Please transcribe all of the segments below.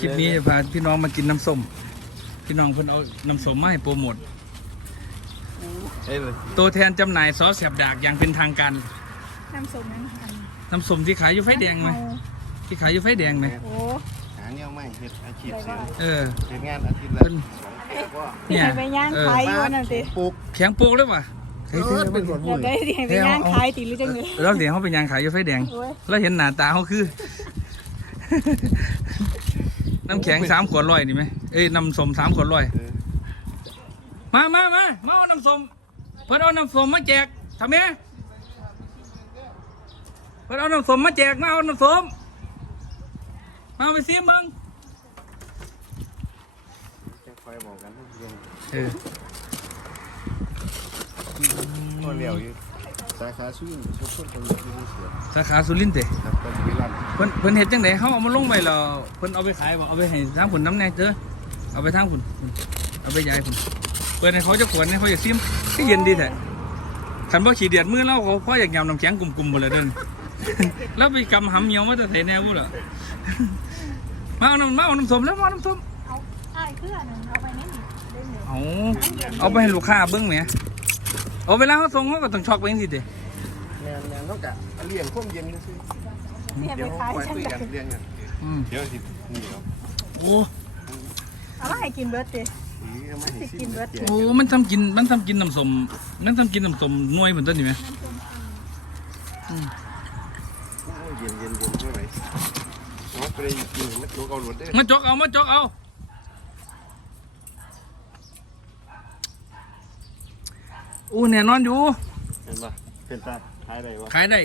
คลิปนี้จะพาพี่น้องมากินน้ำส้ม พี่น้องเพิ่นเอาน้ำส้มมาให้โปรโมทเอ้ยเลยตัวแทนจำหน่ายซอสแสบดากอย่างเป็นทางการ น้ำส้มนั้นอันน้ำส้มที่ขายอยู่ไฟแดงไหมที่ขายอยู่ไฟแดงไหมโอ้หาเนี่ยไม่เฮ็ดอาชีพเสริมเออเฮ็ดงานอาทิตย์ละสองเที่ยวก็ที่ให้ไปย่างขายอยู่นั่นสิปลูกแข็งโปกเลยว่ะเออเป็นคนอพูยาดกได้ที่ให้ไปย่างขายติหรือจังเลยแล้วเดี๋ยวเขาเป็นยางขายอยู่ไฟแดงโอ้ยแล้วเห็นหน้าตาเขาคือ น้ำแข็งสามขวดร้อยนี่ไหมเอ้ยน้ำส้มสามขวดร้อยเออมามามามาเอาน้ำส้มเพิ่นเอาน้ำส้มมาแจกทำไมเพิ่นเอาน้ำส้มมาแจกมาเอาน้ำส้มมาเอาไปซิมมึงจะคอยบอกกันทุกเรื่องเออก็เลี้ยวอยู่ สาขาสุรินทร์ชุมชนคนเลี้ยวที่เสือสาขาสุรินทร์เตะครับก็วิลันเพิ่นเพิ่นเฮ็ดจังไดเฮาเอามาลงไปแล้วเพิ่นเอาไปขายบ่เอาไปให้ทางผุนน้ำแน่เด้อเอาไปทางผุนเอาไปยายผุนเปิดให้เขาจะขวนให้เขาอยากซิมก็เย็นดีแท้คันบ่ขี้เดียดมือเราเขาพออยากยำน้ำแข็งกลุ่มๆหมดเลยเด้อแล้วไปกำหำเหี่ยวมาแต่ไสแนวบ่ล่ะมาเอาน้ำมาเอาน้ำส้มแล้วมาเอาน้ำส้มเอาไอ้เพื่อนเอาไปนี่ได้เหรอเอาเอาไปให้ลูกค้าเบิ่งแหม เอาเวลาเขาส่งเขาก็ต้องช็อกไปจังซี่เด้แนนแนนเขากะเลี้ยงข้มเย็นซื่อที่ให้เดี๋ไปยวขายคอยจังคุยเลกันยเลี้ยงกันอืมเดี๋ยวสินี่ครับโอ้เอามาให้กินเบิร์ดดินี่ก็ไม่ให้สิกินเบิด โอ้มันทำกินมันทำกินน้ำส้มมันทำกินน้ำส้มหน่วยเหมือนต้นนี่ไหมเย็นเย็นเย็นเท่าไหร่เอาไปเลยกินมันตัวเกาหลุดได้มาจกเอามาจกเอา อู้แน่นอนอยู่ เห็นปะเป็นตาขายได้วะขายได้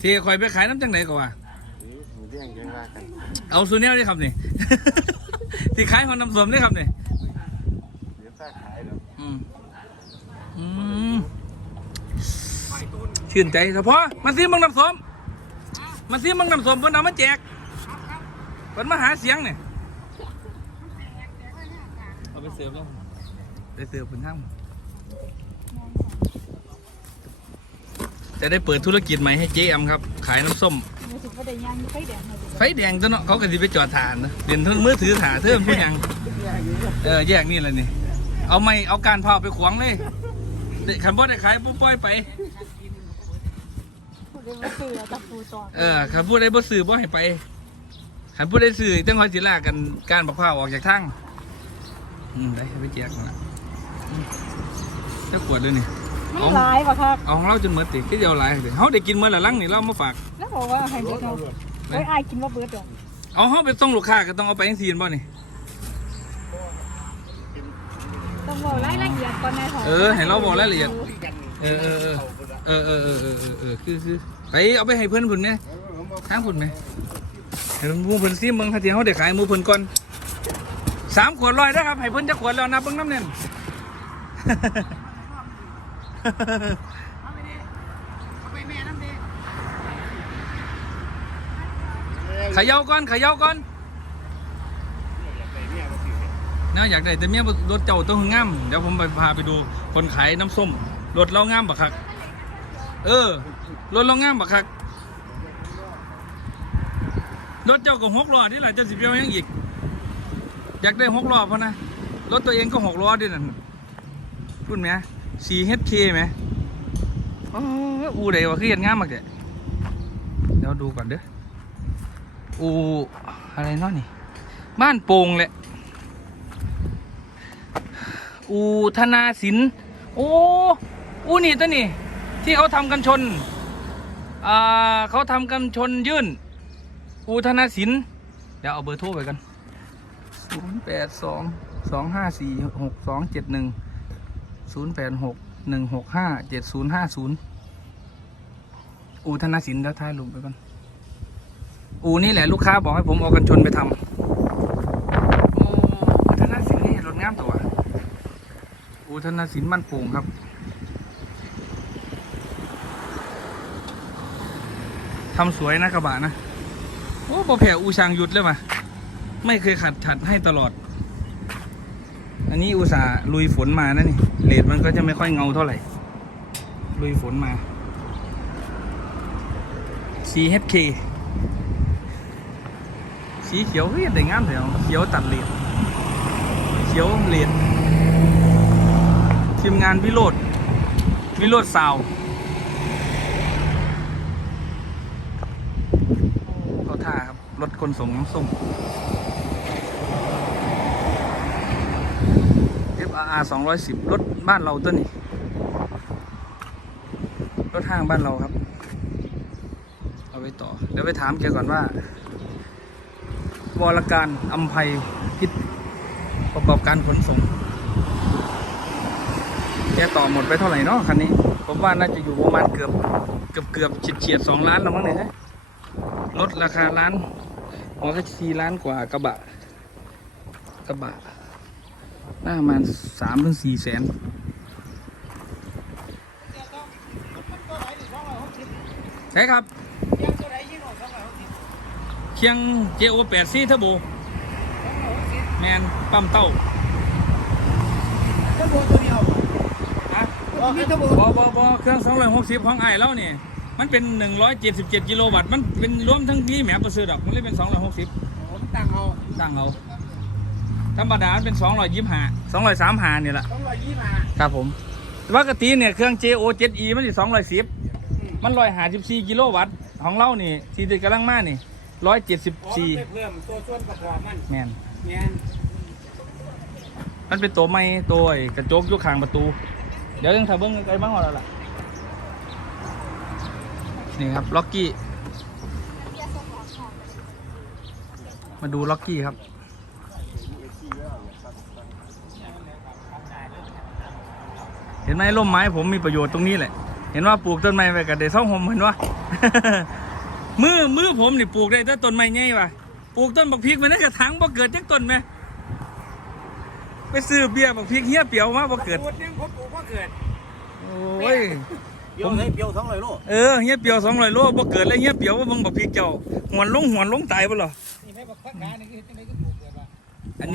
ที่คอยไปขายน้ำจังไหนก็ว่านี่มันเลี้ยงยังว่ากันเอาซูเนียได้ครับนี่ ที่ขายของน้ำส้มได้ครับนี่เดี๋ยวตาขายแล้วอืมอืมชื่นใจเฉพาะมาซิมึงน้ำส้มมาซิมึงน้ำส้มเพิ่นเอามาแจกเพิ่นมาหาเสียงเนี่ยเอาไปเสิร์ฟแล้วไปเสิร์ฟเพิ่นทำ จะได้เปิดธุรกิจใหม่ให้เจ๊แอมครับ ขายน้ำส้มรู้สึกว่าได้ย่างไฟแดงเลยไฟแดงตัวเนาะเขาก็สิไปจอดฐานนะเด่นเทิงมือถือถาเทิมผู้ยังเออแยกนี่แหละนี่ เอาไม่เอาการเผาไปขวางเลยเด็กขันบ่ได้ขายปุ๊บปล่อยไปพูดได้ว่าซื้อตะปูตอกเออขันพูดได้บ่ซื้อบ่ให้ไปขันพูดได้ซื้อต้องคอยสิลากันการบักเผาออกจากทางอืมได้ไปแจกมาละอืมเจะกวดเลยนี่ มันหลายกว่าครับเอาของเราจนเมื่อติที่เดียวหลายเเขาได้กินเมื่อละลังนี่เรามาฝาก แล้วบอกว่าให้เบิดเอาไอ้ไอ้กินว่าเบิดดอกเอาเขาไปส่งลูกค้าก็ต้องเอาไปยังซีนบ่นี่ต้องบอกรายละเอียดก่อนนายของเออให้เราบอกรายละเอียด เออเออเออเออเออเออคือคือไปเอาไปให้เพื่อนคุณเนี่ยข้างคุนไหมให้มูขุนซีมเงคาเทียเขาเด็กขายมูขุนก่อนสามขวดลอยนะครับให้เพื่อนจะขวดแล้วนะเพิ่งน้ำเนี่ย เขย่าก่อนขย่าก่อนนะอยากได้แต่เมียรถเจ้าต้องง่ามเดี๋ยวผมไปพาไปดูคนขายน้ำส้มรถเราง่ามบักคัก เออรถเราง่ามบักคักรถเจ้าก็หกล้อนี่แหละเจ้าสิบเปียวยังอีก อยากได้หกล้อพะนะรถตัวเองก็หกล้อด้วยนั่นพูดไหม สี่เฮดเคไหมอ๋ออูใดวะคือเห็นงามมากเด้เดี๋ยวดูก่อนเด้ออูอะไรเนาะนี่ บ้านโป่งแหละ อูธนาสิน โอ้อูนี่ตัวนี่ ที่เขาทำกันชน อ่าเขาทำกันชนยื่น อูธนาสิน เดี๋ยวเอาเบอร์โทรไปกันศูนย์แปดสองสองห้าสี่หกสองเจ็ดหนึ่ง ศูนย์แปดหกหนึ่งหกห้าเจ็ดศูนย์ห้าศูนย์อูธนาสินเดี๋ยวถ่ายรูปไปก่อน อูนี่แหละลูกค้าบอกให้ผมเอากันชนไปทำอูธนาสินนี่รถงามตัว อูธนาสินมันโป่งครับทำสวยนะกระบะนะ โอ้พอแผ่อูชางหยุดเลยมาไม่เคยขัดขัดให้ตลอด อันนี้อุตส่าห์ลุยฝนมานะนี่ เลดมันก็จะไม่ค่อยเงาเท่าไหร่ลุยฝนมา CHK สีเขียวเฮ้ยได้งามเลยเขียวตัดเหรียญเขียวเหรียญทีมงานวิโรดวิโรดสาวเขาท่าครับ รถคนส่งน้ำส้ม RR 210 รถบ้านเราตัวนี้ รถห้างบ้านเราครับ เอาไปต่อ เดี๋ยวไปถามแกก่อนว่า วรการอัมภัยพิษประกอบการขนส่งแกต่อหมดไปเท่าไหร่เนาะคันนี้ ผมว่าน่าจะอยู่ประมาณเกือบเกือบเกือบเฉียดเฉียดสองล้านแล้วมั้งเนี่ยฮะลดราคาล้านหัวก็สี่ล้านกว่ากระบะ กระบะ น่าประมาณสามถึงสี่แสนใช่ครับ เคียงเจโอแปดซีเทอร์โบแมนปั๊มเต้าเจ้าบัวตัวเดียวฮะมีเจ้าบัวบอบอบอเครื่องสองร้อยหกสิบของไอ้แล้วนี่มันเป็นหนึ่งร้อยเจ็ดสิบเจ็ดกิโลวัตต์มันเป็นรวมทั้งนี้แหมประซื้อดอกมันเลยเป็นสองร้อยหกสิบผมตั้งเอาตั้งเอา ธรรมดามันเป็นสองร้อยยี่สิบห้าสองร้อยสามห้านี่แหละต้องร้อยยี่สิบห้าครับผมปกติเนี่ยเครื่อง JO 7E มันสิสองร้อยสิบมันร้อยห้าสิบสี่กิโลวัตต์ของเรานี่ที่ติดกำลังมานี่ร้อยเจ็ดสิบอ๋อสี่มันไปเพิ่มตัวส่วนประกอบมันแมนเนี่ยมันเป็นตัวไม้ตัวไอ้กระจกอยู่ข้างประตู เดี๋ยวยังถ่ายเบิ้งไกลๆบ้างหรอล่ะนี่ครับล็อกกี้ มาดูล็อกกี้ครับ เห็นไหมร่มไม้ผมมีประโยชน์ตรงนี้แหละ เห็นว่าปลูกต้นไม้ไปกับเดซ่องหมเห็นว่ามือมือผมนี่ปลูกได้แต่ต้นไม้ใหญ่ว่ะปลูกต้นบักพริกมันในกระถางบ่เกิดจักต้นไหมไปซื้อเบียร์บักพริกเฮียเปียวมาบ่เกิดปวดนึงผมปลูกว่าเกิดโอ้ยเปียวเลยเปียวสองร้อยโลเออเฮียเปียวสองร้อยโลบ่เกิดแล้วเฮียเปียวว่าเบิ่งบักพริกเจ้าหวนลงหวนลงตายบ่หรอนี่ไม่บอกพักการนี่คือจังไดก็ปลูกเกิดว่าอัน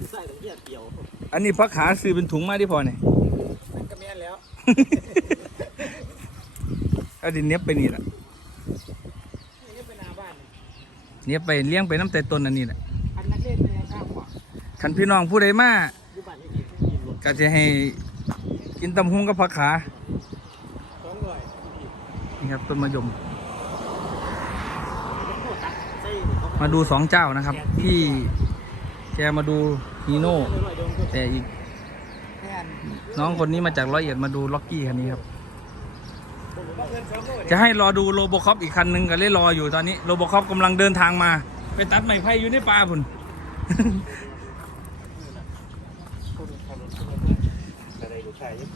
นี้ดาราตัวยาวตัวตัวยาวต้องใส่ตรงเหี้ยเปียวอันนี้พักขาซื้อเป็นถุงมาที่พอเนี่ย มันก็แม่นแล้วเอาดินเนี้ยบไปนี่แหละนี่เป็นหน้าบ้านเนี้ยบไปเลี้ยงไปน้ำแต่ต้นอันนี้แหละอันนักเล่นเป็นข้างขวาคันพี่น้องผู้ใดมาอยู่บ้านนี่กินรถก็จะให้กินตำหุงกับผักขา สองร้อยนี่ครับต้นมะยม โคตรตักใส่เขามาดูสองเจ้านะครับ ที่ แกมาดูฮีโน่แต่อีก น้องคนนี้มาจากร้อยเอ็ดมาดูล็อกกี้คันนี้ครับ จะให้รอดูโรบอคอปอีกคันหนึ่งก็เลยรออยู่ตอนนี้โรบอคอปกำลังเดินทางมา ไปตัดไม้ไผ่อยู่ในป่าพุ่น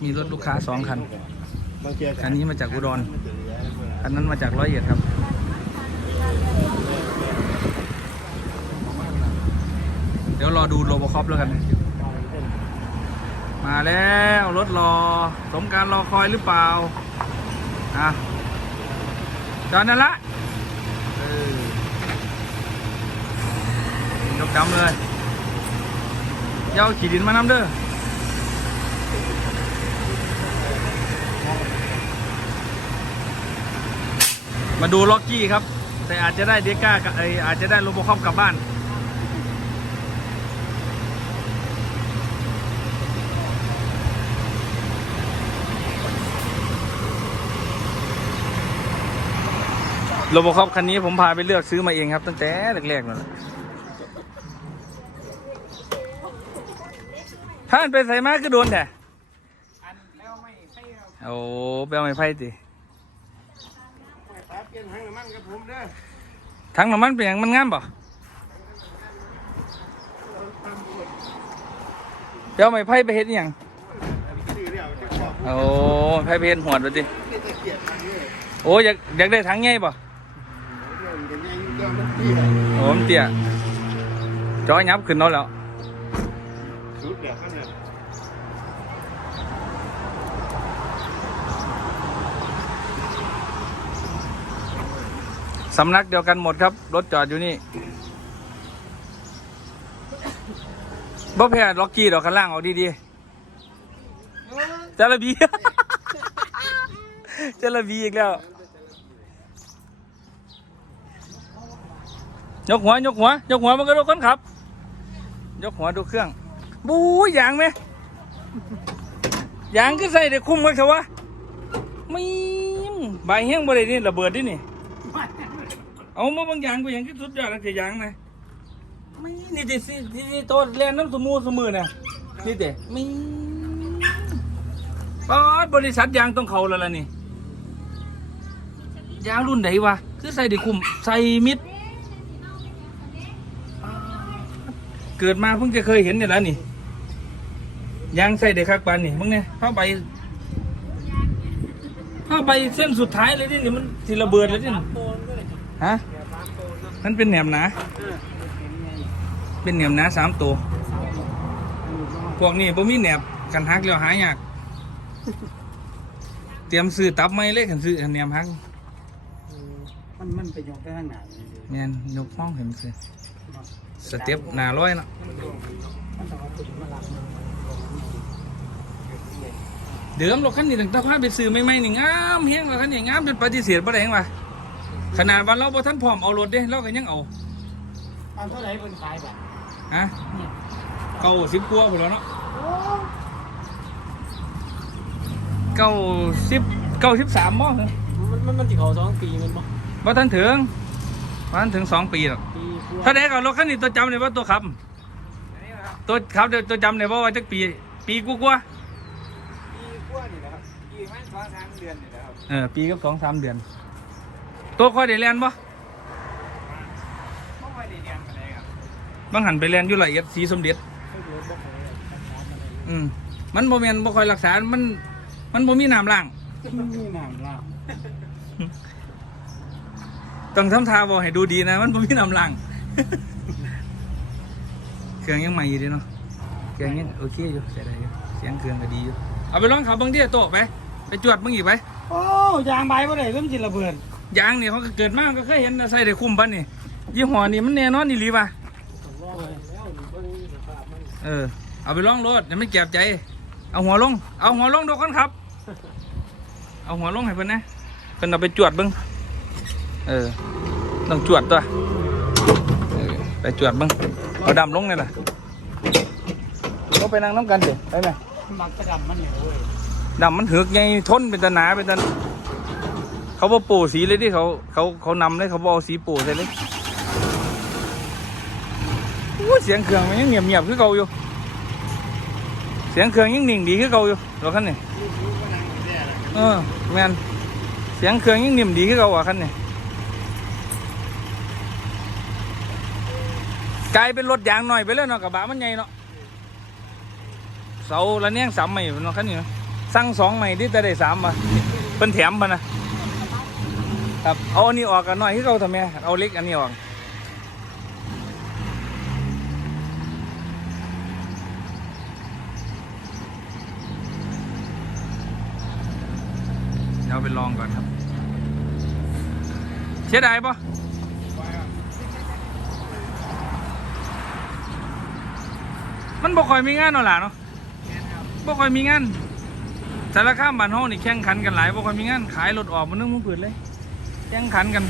มีรถลูกค้าสองคัน คันนี้มาจากอุดร คันนั้นมาจากร้อยเอ็ดครับ ดี๋ยวรอดูโรบอคอปแล้วกัน มาแล้วรถรอ สมการรอคอยหรือเปล่าอะจอดนั่นละยกดำเลยเย้าขี่ดินมานำเด้อมาดูล็อกกี้ครับ แต่อาจจะได้เดก้ากับเออาจจะได้โรบอคอปกลับบ้าน โรบอคอปคันนี้ผมพาไปเลือกซื้อมาเองครับ ตั้งแต่แรกๆนั่นแหละท่านไปใส่มาก็โดนแท้อันแล้วไม่ให้เราโอ้ไปเอาไม้ไผ่ติไปแป๊บเปลี่ยนให้น้ำมันกับผมเด้อทั้งน้ำมันเป็นอย่างมันงามป่ะไปเอาไม้ไผ่ไปเฮ็ดอหย่างซื้อแล้วจะขอบโอ้ไผ่ไปเฮ็ดหวดไปตินี่ตะเกียบทางนี้โอ้อยากอยากได้ถังใหญ่ป่ะ โอ้มเตี้ยจอยับขึ้นนาะแล้วสุดแบบนั้นสำนักเดียวกันหมดครับ รถจอดอยู่นี่บ่แพ้ล็อกกี้ดอกข้างล่างเอาดีๆจาระบีจาระบีอีกแล้ว ยกหัวยกหัวยกหัวมันก็ดูคนขับ ยกหัวดูเครื่องบู๊ยางไหมยางก็ใส่ได้คุ้มกันเถอะวะม่มใบแห้งบ่ได้นี่ระเบิดดินี่ เอามาบางอย่างกูยังที่สุดยอดแล้วจะยางนะม่นี่ดิสินี่ดิตัวเรียนน้ำสมูสมือน่ะนี่เด้ไม่ปอดบริษัทยางต้องเขาแล้วล่ะนี่ยางรุ่นไหนวะคือใส่ได้คุ้มใส่มิด เกิดมาเพิ่งจะเคยเห็นเนี่ยแหล้วนี่ยางใส่ได้คักปานนี่มึงเนี่ยผ้าใบผ้าใบเส้นสุดท้ายเลยนี่นี่มันสิระเบิดเลยนี่ฮะมันเป็นแหนมหนาเป็นแหนมหนาสามตัวพวกนี้ผมมีแหนบกันฮักแล้วหายากเตรียมซื้อตับไม่เลยกันซื้อแหนมฮักมันมันไปยกได้ข้างหน้าเลยแมนยกฟ้องเห็นซื้อ สเต็ปหนาร้อยเนาะมันต้องเอาตัวมาลับเดิมรถคันนี้ตั้งแต่พาไปซื้อไม่ไม่ๆนี่งามเฮี้ยงรถคันนี้งามจนปฏิเสธบ่ได้เองว่ะขนาดวันเราบ่ทันพร้อมเอารถเด้เราก็ยังเอาอันเท่าไหร่เพิ่นขายแบบฮะเก้าสิบกว่าพุ่นแล้วเนาะเก้าสิบเก้าสิบสามมั้งมันมันมันที่เขาสองปีมันบ่บ่ทันถึงบ่ทันถึงสองปีหรอก ปีกว่าถ้าได้ก็รถคันนี้ตัวจำเลยว่าตัวขับ ตัวขับเดี๋ยวตัวจำเลยว่าว่าจักปี ปีกว่าปีกว่านี่นะครับปีไม่สองสามเดือนนี่นะครับๆเออปีกับสองสามเดือน ตัวคอยได้แลนบ่ไม่ค่อยได้เรียนอะไรครับบางหันไปแลนอยู่ละเอียดสีสมเด็จไม่รู้บ่เคยรักษาอะไรอืมมันบ่แม่นบ่ค่อยรักษา มัน มันบ่มีน้ำล้างมีน้ำลาบต้องทำท่าบ่ให้ดูดีนะ มันบ่มีน้ำล้าง เครื่องยังใหม่อยู่เด้เนาะเครื่องยังโอเคอยู่ใช้ได้อยู่เสียงเครื่องก็ดีอยู่เอาไปลองขับเบิ่งดิโตะไปไปจวดเบิ่งอีกไปโอ้ยางใบบ่ได้เริ่มจิระเบิดยางนี่เขาก็เกิดมาก็เคยเห็นนะใส่ได้คุ้มปานนี่ยี่ห้อนี่มันแน่นอนนี่หลีว่ะรอเลยแล้วนี่เบิ่งสภาพมันเออเอาไปลองรถอย่าไม่เก็บใจ เอาหัวลง เอาหัวลงดูคนครับ เอาหัวลงให้เพิ่นนะเพิ่นเอาไปจวดเบิ่งเออต้องจวดตัวเออ ไปจวดเบิ่งเอาดำลงนี่ล่ะก็ไปนั่งน้ำกันสิไปไหมมักกระดำมันนี่เว้ยดำมันเหือกไงทนเป็นตะหนาเป็นตะเขาบ่ปูสีเลยที่เขาเขาเขานำเลยเขาบเอาสีปูใส่เลยโอ้ยเสียงเครื่องมันยังเงียบเงียบๆคือเก่าอยู่ เสียงเครื่องยังนิ่งดีคือเก่าอยู่รถคันนี้เออแมนเสียงเครื่องยังนิ่มดีคือเก่าอะคันนี้ กลายเป็นรถยางหน่อยไปแล้วเนาะกระบะมันใหญ่เนาะเสาละเนียงสามใหม่เนาะคันนี้เนาะสั่งสองใหม่ที่จะได้สามมาเป็นแถมมานะครับเอาอันนี้ออกกันหน่อยที่เขาทำไมเอาเล็กอันนี้ออกเดี๋ยวเอาไปลองก่อนครับเสียดายปะ มันบ่ค่อยมีงานเอาล่ะเนาะบ่ค่อยมีงานสารข้ามบ้านห้องนี่แข่งขันกันหลายบ่ค่อยมีงานขายรถออกมันนึงมึงเปิดเลย แข่งขันกัน